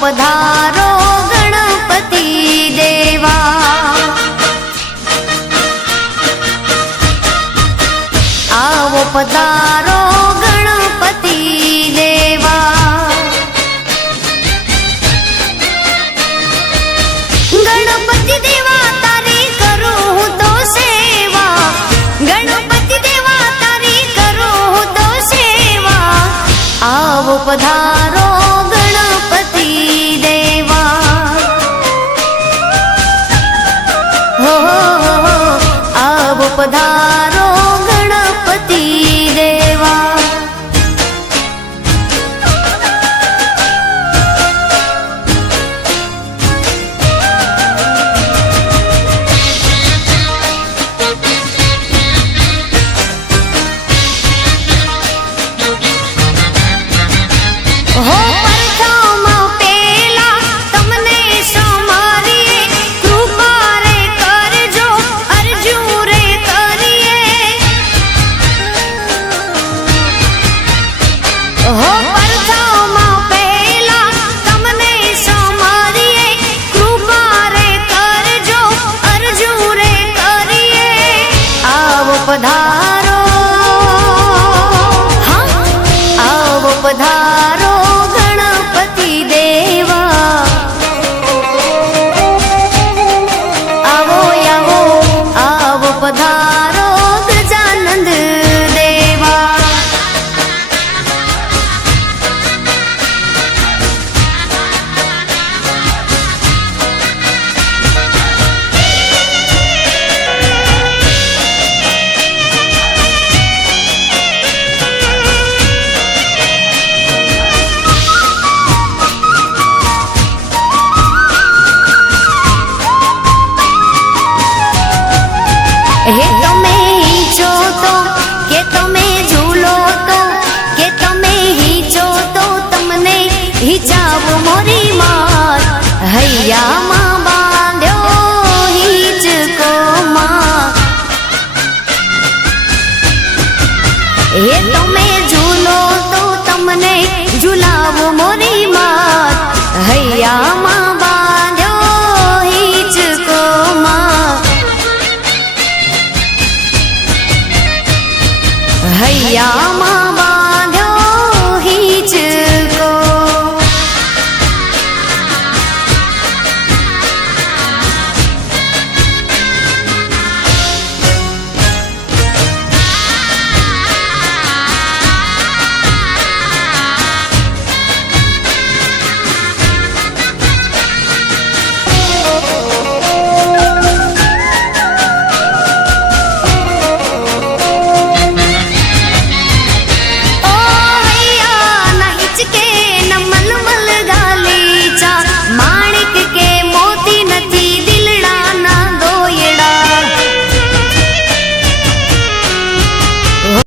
पधारो गणपति देवा। आवो पधारो गणपति देवा। गणपति देवा तारी करूं हूं तो सेवा। गणपति देवा तारी करूं हूं तो सेवा। आवो पधारो गणपति देवा। हो आवो पधारो गणपति देवा। हो प्रथम पेला तमने समारिए कृपा रे करजो अर्जू रे करिए। हो प्रथम पेला तमने समारिए कृपा रे करजो अर्जू रे करिए। आवो पधारो हाँ आवो पधारो